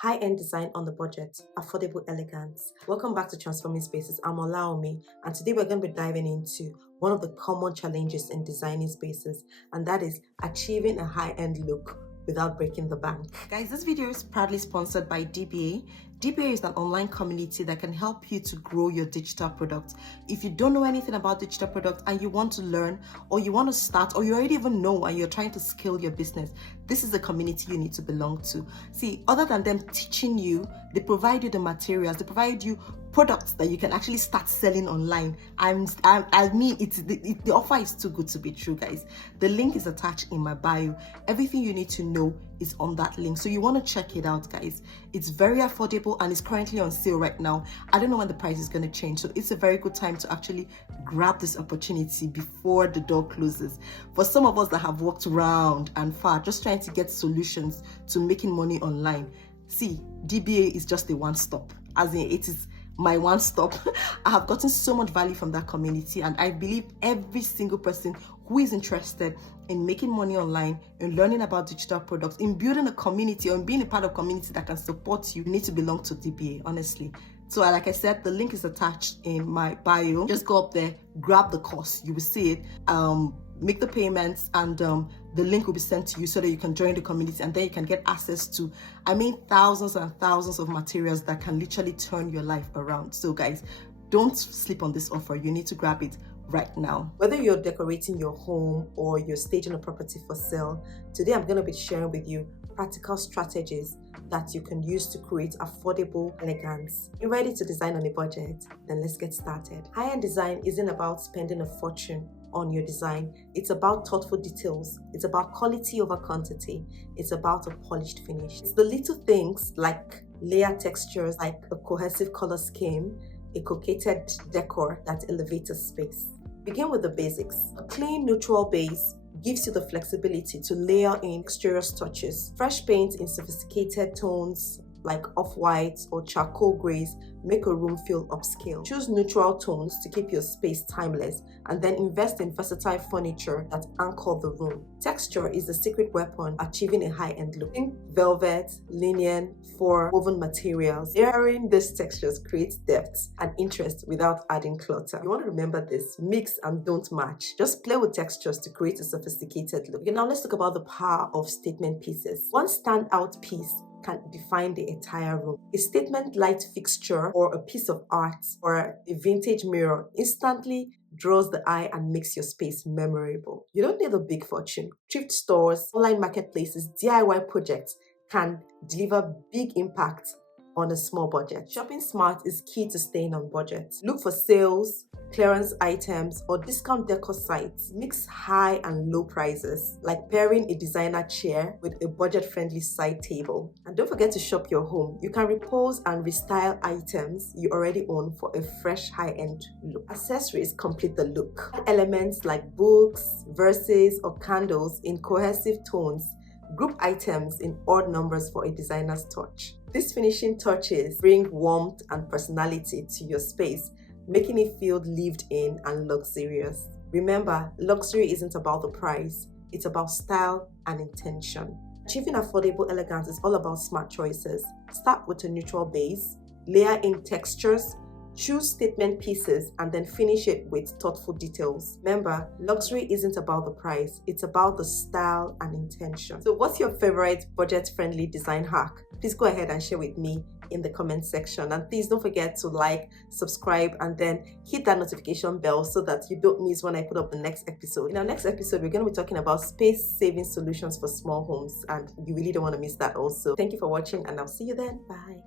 High-end design on the budget, affordable elegance. Welcome back to Transforming Spaces. I'm Olaomi, and today we're going to be diving into one of the common challenges in designing spaces, and that is achieving a high-end look without breaking the bank. Guys, this video is proudly sponsored by DBA. DBA is an online community that can help you to grow your digital product. If you don't know anything about digital products and you want to learn, or you want to start, or you already even know and you're trying to scale your business, this is the community you need to belong to. See, other than them teaching you, they provide you the materials, they provide you products that you can actually start selling online. I mean, the offer is too good to be true, guys. The link is attached in my bio. Everything you need to know is on that link, so you want to check it out, guys. It's very affordable and it's currently on sale right now. I don't know when the price is going to change, so it's a very good time to actually grab this opportunity before the door closes. For some of us that have walked around and far just trying to get solutions to making money online, see, DBA is just a one-stop, as in it is my one stop. I have gotten so much value from that community, and I believe every single person who is interested in making money online, in learning about digital products, in building a community, or in being a part of a community that can support you, need to belong to DBA, honestly. So like I said, the link is attached in my bio. Just go up there, grab the course, you will see it, make the payments, and the link will be sent to you so that you can join the community, and then you can get access to, thousands and thousands of materials that can literally turn your life around. So guys, don't sleep on this offer. You need to grab it right now. Whether you're decorating your home or you're staging a property for sale, today I'm going to be sharing with you practical strategies that you can use to create affordable elegance. You're ready to design on a budget? Then let's get started. High-end design isn't about spending a fortune on your design. It's about thoughtful details. It's about quality over quantity. It's about a polished finish. It's the little things like layer textures, like a cohesive color scheme, a coquetted decor that elevates a space. Begin with the basics. A clean, neutral base gives you the flexibility to layer in exterior touches. Fresh paint in sophisticated tones like off-whites or charcoal grays make a room feel upscale. Choose neutral tones to keep your space timeless, and then invest in versatile furniture that anchor the room. Texture is the secret weapon achieving a high-end look. Think velvet, linen, for woven materials. Layering these textures creates depth and interest without adding clutter. You want to remember this: mix and don't match. Just play with textures to create a sophisticated look. Okay, now let's talk about the power of statement pieces. One standout piece can define the entire room. A statement light fixture or a piece of art or a vintage mirror instantly draws the eye and makes your space memorable. You don't need a big fortune. Thrift stores, online marketplaces, DIY projects can deliver big impact on a small budget. Shopping smart is key to staying on budget. Look for sales, clearance items, or discount decor sites. Mix high and low prices, like pairing a designer chair with a budget-friendly side table. And don't forget to shop your home. You can repose and restyle items you already own for a fresh high-end look. Accessories complete the look. Add elements like books, verses, or candles in cohesive tones. Group items in odd numbers for a designer's touch. These finishing touches bring warmth and personality to your space, making it feel lived in and luxurious. Remember, luxury isn't about the price, it's about style and intention. Achieving affordable elegance is all about smart choices. Start with a neutral base, layer in textures, choose statement pieces, and then finish it with thoughtful details. Remember, luxury isn't about the price, it's about the style and intention. So what's your favorite budget-friendly design hack? Please go ahead and share with me in the comment section. And please don't forget to like, subscribe, and then hit that notification bell so that you don't miss when I put up the next episode. In our next episode, we're going to be talking about space-saving solutions for small homes, and you really don't want to miss that also. Thank you for watching, and I'll see you then. Bye.